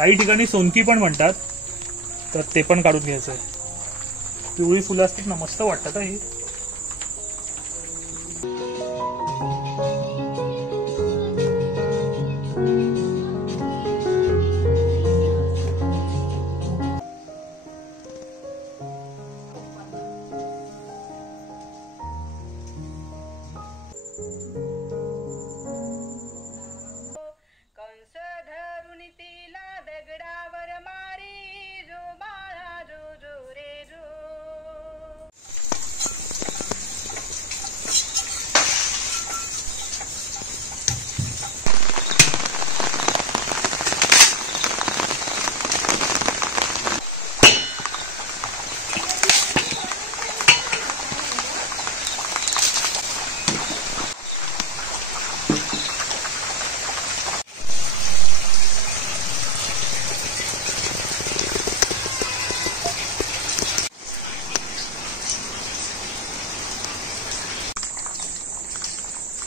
काही ठिकाणी सोनकी पण म्हणतात, तर ते पण काढून घ्यायचं आहे. पिवळी फुलं असतात ना, मस्त वाटतात ही.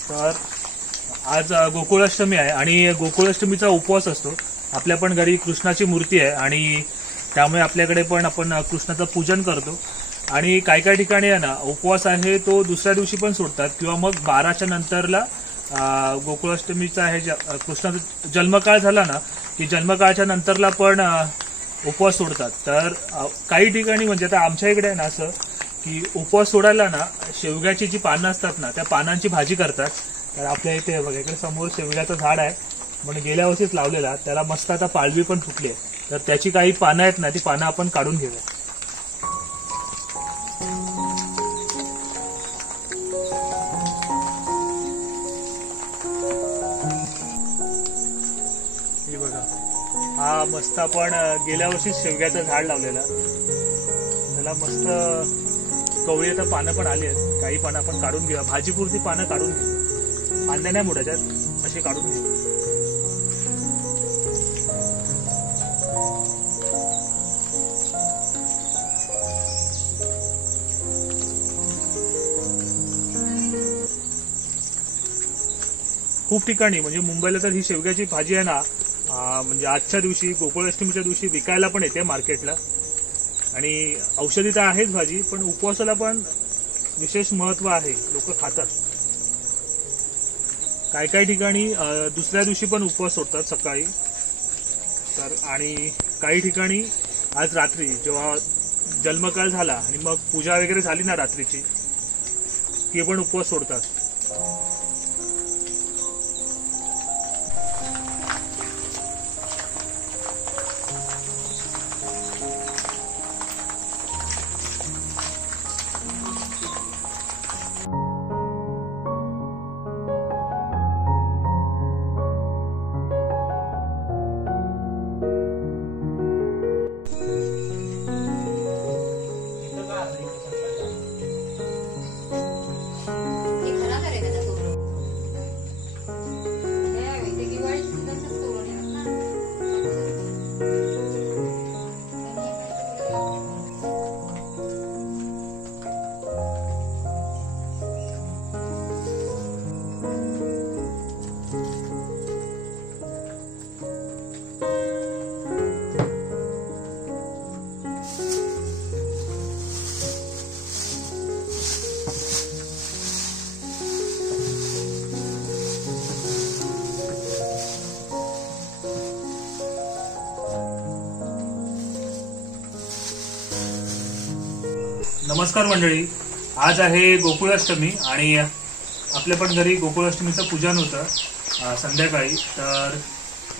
तर आज गोकुळाष्टमी आहे आणि गोकुळाष्टमीचा उपवास असतो. आपल्या पण घरी कृष्णाची मूर्ती आहे आणि त्यामुळे आपल्याकडे पण आपण कृष्णाचं पूजन करतो. आणि काही काही ठिकाणी आहे ना, उपवास आहे तो दुसऱ्या दिवशी पण सोडतात किंवा मग 12च्या नंतरला गोकुळाष्टमीचा आहे कृष्णाचा जन्मकाळ झाला ना की जन्मकाळच्या नंतरला पण उपवास सोडतात. तर काही ठिकाणी म्हणजे आता आमच्या इकडे आहे ना असं की उपवास सोडायला ना शेवग्याची जी पानं असतात ना त्या पानांची भाजी करतात. तर आपल्या इथे बघा, इकडे समोर शेवग्याचं झाड आहे, पण गेल्या वर्षीच लावलेला, त्याला मस्त आता पालवी पण फुटली आहे. तर त्याची काही पानं आहेत ना, ती पानं आपण काढून घेऊया. हे बघा, हा मस्त आपण गेल्या वर्षीच शेवग्याचं झाड लावलेला, त्याला मस्त कवळी आता पानं पण आली आहेत. काही पानं आपण काढून घेऊया, भाजीपुरती पानं काढून घेऊ, फांद्या नाही मोडायच्यात, असे काढून घेऊ. खूप ठिकाणी म्हणजे मुंबईला तर ही शेवग्याची भाजी आहे ना, म्हणजे आजच्या दिवशी गोकुळाष्टमीच्या दिवशी विकायला पण येते मार्केटला. आणि औषधी तर आहेच भाजी, पण उपवासाला पण विशेष महत्व आहे, लोक खातात. काही काही ठिकाणी दुसऱ्या दिवशी पण उपवास सोडतात सकाळी. तर आणि काही ठिकाणी आज रात्री जेव्हा जन्मकाळ झाला आणि मग पूजा वगैरे झाली ना रात्रीची, ती पण उपवास सोडतात. नमस्कार मंडळी, आज आहे गोकुळाष्टमी आणि आपल्या पण घरी गोकुळाष्टमीचं पूजन होतं संध्याकाळी. तर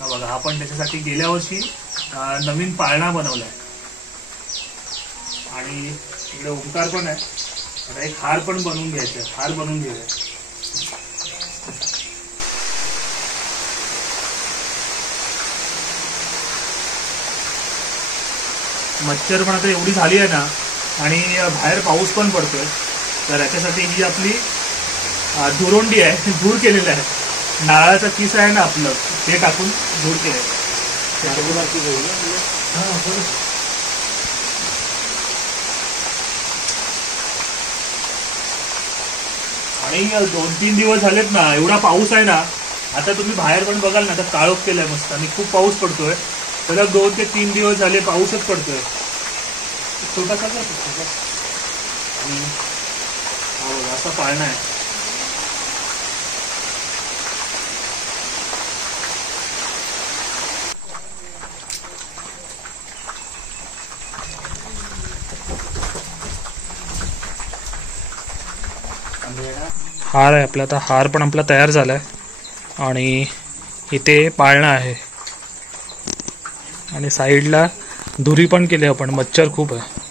बघा, आपण त्याच्यासाठी गेल्या वर्षी नवीन पाळणा बनवलाय आणि इकडे ओंकार पण आहे. आता एक हार पण बनवून घ्यायचा, हार बनवून घेऊया. मच्छर पण आता एवढी झाली आहे ना आणि बाहेर पाऊस पण पडतोय, तर याच्यासाठी ही आपली धुरोंडी आहे, धूर केलेलं आहे. नारळाचा किस आहे ना आपलं, ते टाकून धूर केलंय. आणि 2-3 दिवस झालेत ना, एवढा पाऊस आहे ना. आता तुम्ही बाहेर पण बघाल ना, तर काळोख केलाय मस्त आणि खूप पाऊस पडतोय. सलग 2 ते 3 दिवस झाले पाऊसच पडतोय. छोटासा आणि असा पाळणा आहे. हार आहे आपला. आता हार पण आपला तयार झालाय आणि इथे पाळणा आहे आणि साईडला धुरी पण केली आपण. मच्छर खूप आहे.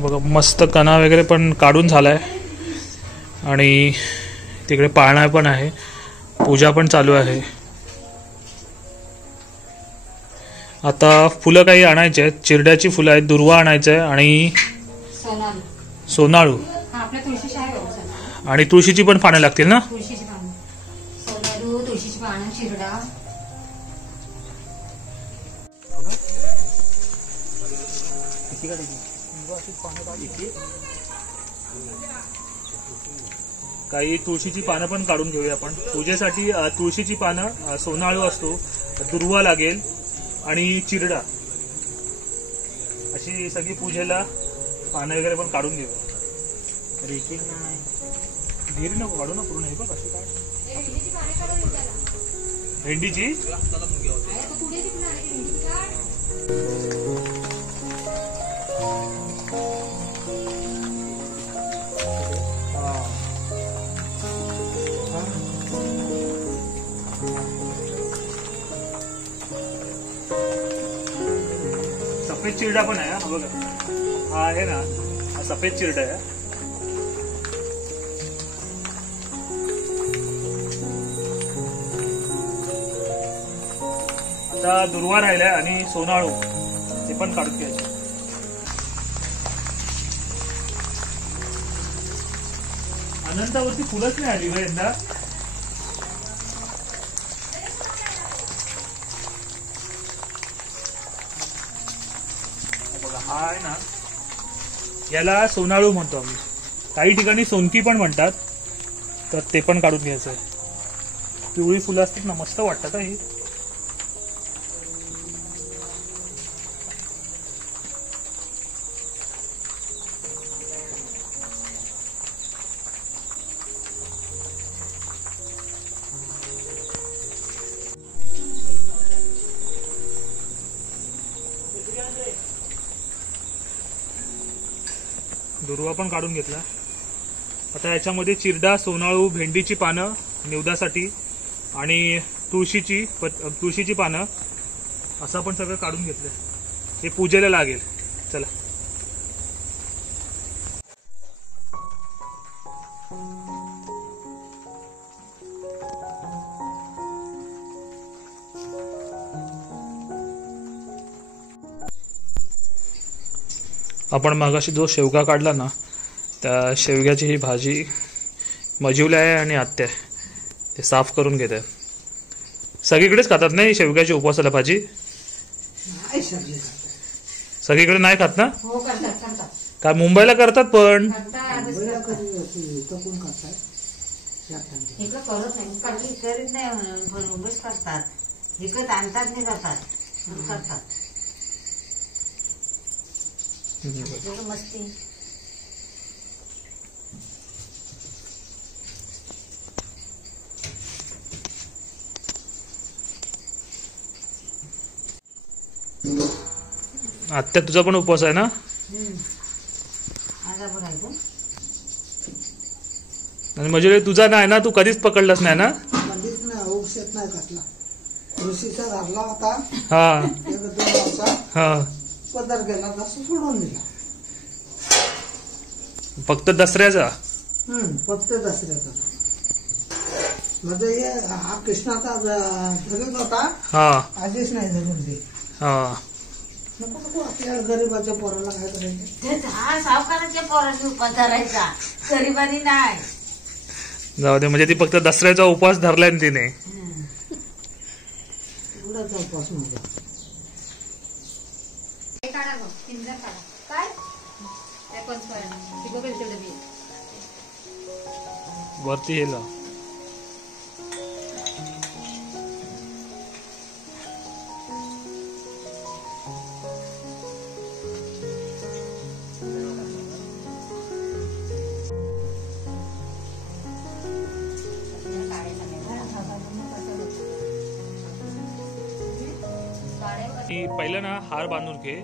बघा मस्त कणा वगैरे पण काढून झालाय आणि तिकडे पाळणा पण आहे. पूजा पण चालू आहे. आता फुलं काही आणायचे आहेत. चिरड्याची फुलं आहेत, दुर्वा आणायचं आहे आणि सोनाळू आणि तुळशीची पण पानं लागतील ना. काही तुळशीची पानं पण काढून घेऊया आपण पूजेसाठी. तुळशीची पानं, सोनाळू असतो, दुर्वा लागेल आणि चिरडा, अशी सगळी पूजेला पानं वगैरे पण काढून घेऊया. धीर नको काढू ना पूर्ण. हे बघ अशी काय भेंडीची. सफेद चिरडा पण आहे. हा बघा, हा आहे ना, हा सफेद चिरडा आहे. आता दुर्वा राहिलाय आणि सोनाळू ते पण काढून घ्यायचे. अनंतावरती फुलंच नाही आली यंदा. हा आहे ना, याला सोनाळू म्हणतो आम्ही. काही ठिकाणी सोनकी पण म्हणतात. तर ते पण काढून घ्यायचं आहे. पिवळी फुलं असतात ना, मस्त वाटतात ही. दुर्वा पण काढून घेतला. आता याच्यामध्ये चिरडा, सोनाळू, भेंडीची पानं निवदासाठी आणि तुळशीची पानं असं पण सगळं काढून घेतलं. हे पूजेला लागेल. चला. आपण मागाशी जो शेवगा काढला ना, त्या शेवग्याची ही भाजी मजुला आहे आणि आत्या ते साफ करून घेत आहे. सगळीकडेच खातात नाही शेवग्याची उपवासाला भाजी. सगळीकडे नाही खात ना. काय मुंबईला करतात पण मस्ती. आत्या तुझा पण उपवास आहे ना. आणि म्हणजे तुझा नाही ना, तू कधीच पकडलास नाही ना. वर्षात नाही घातला. ऋषीचा धरला होता हा एक 2 वर्षात हा पदर गेला तसं सोडून दिला. फक्त दसऱ्याचा. फक्त दसऱ्याचा. म्हणजे हा कृष्णाचा धरीत होता. हा आधीच नाही धरून दे. हा नको नको आपल्या गरीबाच्या पोराला काय करायचं. हा सावकाराच्या पोरांनी उपास धरायचा, गरिबांनी नाही. जाऊ दे, म्हणजे ती फक्त दसऱ्याचा उपवास धरलाय ना तिने. एवढाच उपास माझा. वरती हेला पहिलं ना हार बांधून घे.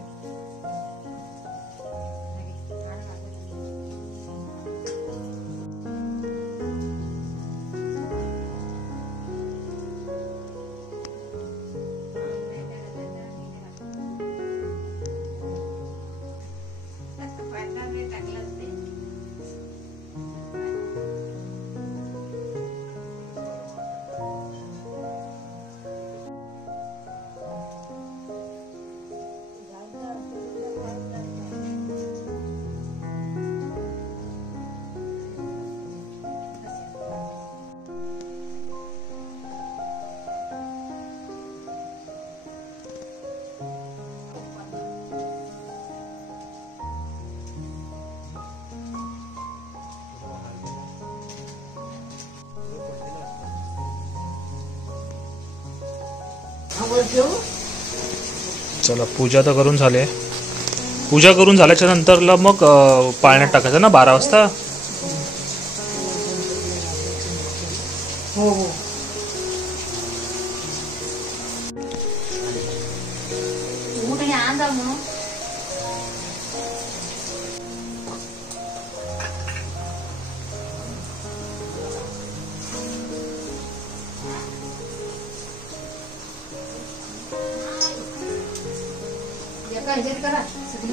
चला, पूजा तर करून झाले. पूजा करून झाल्याच्या नंतरला मग पाण्यात टाकायचं ना 12 वाजता. हो हो. ऊन हे अंधार म्हणून एका ह्याच्यात करा सगळी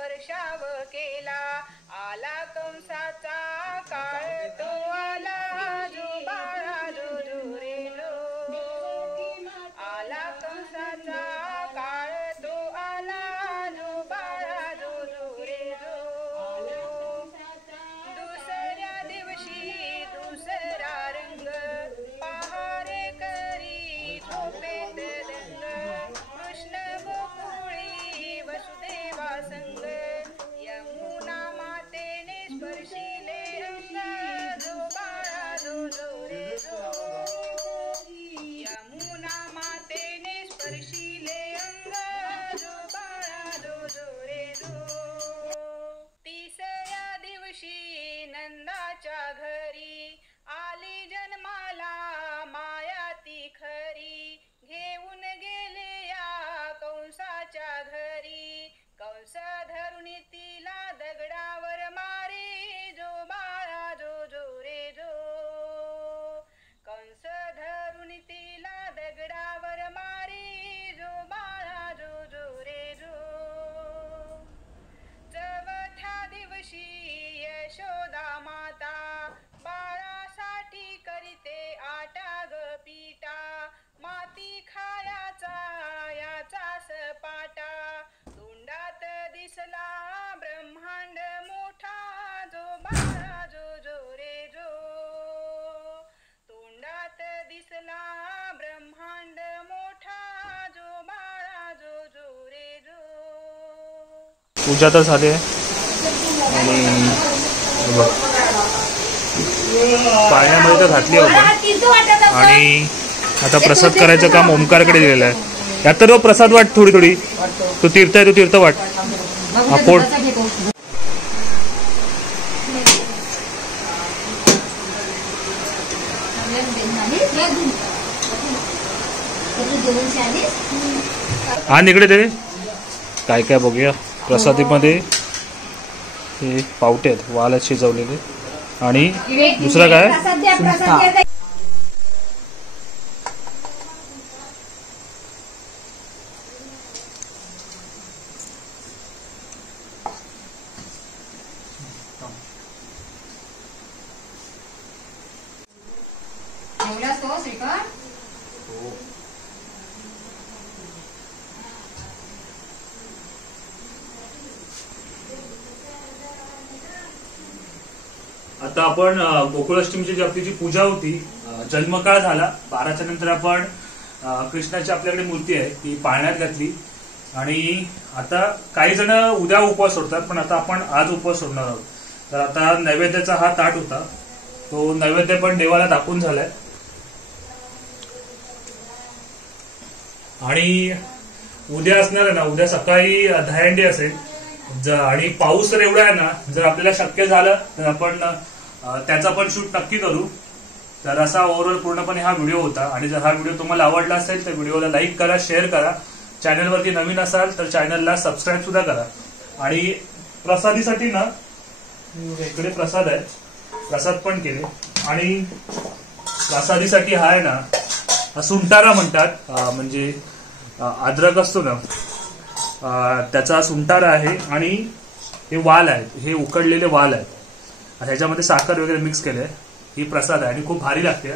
वर्षाव केला आला कंसाचा काळ तो आला जो बाळा जो जो रे जो आला कंसाचा काळ तो आला जो बाळा जो जो रे जो दुसऱ्या दिवशी दुसरा रंग पहारे करी झोपेत दंग कृष्ण गोकुळी वसुदेवा संग यमुना मातेने स्पर्शिले अंग जो बाळा जो जो रे जो यमुना मातेने स्पर्शिले अंग जो बाळा जो जो रे जो तिसऱ्या दिवशी नंदाच्या घरी आली जन्माला माया ती खरी घेऊन गेले या कंसाच्या घरी कंस धरून तिला दगडावर मारी जो बाळा जो जो रे जो कंस धरून तिला दगडावर मारी जो बाळा जो जो रे जो चौथ्या दिवशी यशोदा माता बाळासाठी करीते आटा ग पीटा माती खायाचा याचा सपाटा तोंडात दिसला ब्रह्मांड मोठा जो बाळा जो जो रे जो तोंडात दिसला ब्रह्मांड मोठा जो बाळा जो जो रे जो पूजा तर झाली आहे आणि पाण्यामध्ये तर घातली आपण आणि आता प्रसाद करायचं काम ओमकारकडे दिलेलं आहे. यात तर प्रसाद वाट थोडी थोडी तो तीर्थ आहे तो तीर्थ वाट हा पोट हा निकडे दे काय काय बघूया. प्रसादीमध्ये हे पावटे आहेत वाल शिजवलेले आणि दुसरं काय आता आपण गोकुळाष्टमीची जी आपली जी पूजा होती जन्मकाळ झाला 12च्या नंतर आपण कृष्णाची आपल्याकडे मूर्ती आहे ती पाळण्यात घातली आणि आता काही जण उद्या उपवास सोडतात पण आता आपण आज उपवास सोडणार आहोत. तर आता नैवेद्याचा हा ताट होता तो नैवेद्य पण देवाला दाखवून झालाय आणि उद्या असणार आहे ना उद्या सकाळी दहीहंडी असेल आणि पाऊस तर एवढा आहे ना जर आपल्याला शक्य झालं तर आपण त्याचा पण शूट नक्की करू. तर असा ओव्हरऑल पूर्णपणे हा व्हिडिओ होता आणि जर हा व्हिडिओ तुम्हाला आवडला असेल तर व्हिडिओला लाईक करा शेअर करा. चॅनलवरती नवीन असाल तर चॅनलला सबस्क्राईब सुद्धा करा. आणि प्रसादीसाठी ना इकडे प्रसाद आहे प्रसाद पण केले आणि प्रसादीसाठी हा आहे ना हा सुंटारा म्हणतात म्हणजे अद्रक असतो ना त्याचा सुंटारा आहे आणि हे वाल आहेत हे उकडलेले वाल आहेत ह्याच्यामध्ये साखर वगैरे मिक्स केलंय. ही प्रसाद आहे आणि खूप भारी लागते.